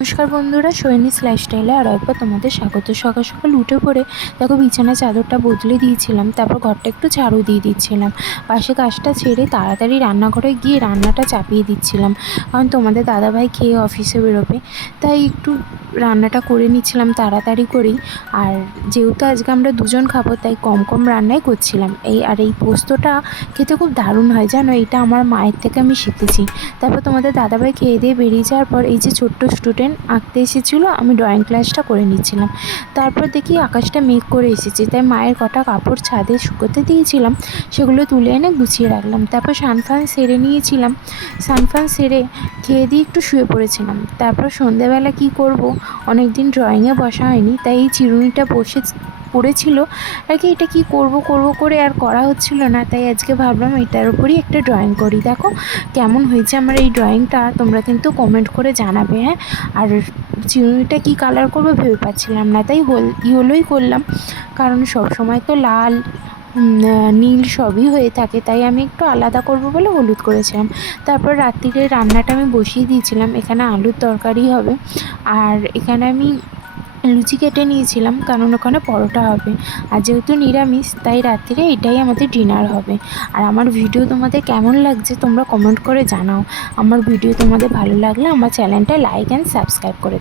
নমস্কার বন্ধুরা, সৈনিস লাইফস্টাইলে আরও একবার তোমাদের স্বাগত। সকাল সকাল উঠে পড়ে দেখো বিছানার চাদরটা বদলে দিয়েছিলাম, তারপর ঘরটা একটু ঝাড়ু দিয়ে দিচ্ছিলাম। পাশে কাজটা ছেড়ে তাড়াতাড়ি রান্নাঘরে গিয়ে রান্নাটা চাপিয়ে দিচ্ছিলাম, কারণ তোমাদের দাদাভাই খেয়ে অফিসে বেরোবে, তাই একটু রান্নাটা করে নিচ্ছিলাম তাড়াতাড়ি করেই। আর যেহেতু আজকে আমরা দুজন খাবো, তাই কম কম রান্নাই করছিলাম। এই পোস্তটা খেতে খুব দারুণ হয় জানো, এটা আমার মায়ের থেকে আমি শিখেছি। তারপর তোমাদের দাদাভাই খেয়ে দিয়ে বেরিয়ে যাওয়ার পর এই যে ছোট্ট স্টুডেন্ট আঁকতে এসেছিলো, আমি ড্রয়িং ক্লাসটা করে নিচ্ছিলাম। তারপর দেখি আকাশটা মেঘ করে এসেছে, তাই মায়ের কটা কাপড় ছাদে শুকোতে দিয়েছিলাম, সেগুলো তুলে এনে গুছিয়ে রাখলাম। তারপর স্নান সেরে নিয়েছিলাম, স্নান সেরে খেয়ে দিয়ে একটু শুয়ে পড়েছিলাম। তারপর সন্ধ্যেবেলা কি করব, অনেক দিন ড্রয়িংয়ে বসা হয়নি, তাই এই চিরুনিটা পড়েছিল আর কি। এটা কি করব করে আর করা হচ্ছিল না, তাই আজকে ভাবলাম এটার উপরই একটা ড্রয়িং করি। দেখো কেমন হয়েছে আমার এই ড্রয়িংটা, তোমরা কিন্তু কমেন্ট করে জানাবে, হ্যাঁ। আর চিরুনিটা কি কালার করবো ভেবে পাচ্ছিলাম না, তাই ইয়েলোই করলাম, কারণ সব সময় তো লাল নীল সবই হয়ে থাকে, তাই আমি একটু আলাদা করব বলে হলুদ করেছিলাম। তারপর রাত্রিরে রান্নাটা আমি বসিয়ে দিয়েছিলাম, এখানে আলুর তরকারি হবে, আর এখানে আমি লুচি কেটে নিয়েছিলাম, কারণ ওখানে পরোটা হবে। আর যেহেতু নিরামিষ, তাই রাত্রিরে এটাই আমাদের ডিনার হবে। আর আমার ভিডিও তোমাদের কেমন লাগছে তোমরা কমেন্ট করে জানাও। আমার ভিডিও তোমাদের ভালো লাগলে আমার চ্যানেলটা লাইক অ্যান্ড সাবস্ক্রাইব করে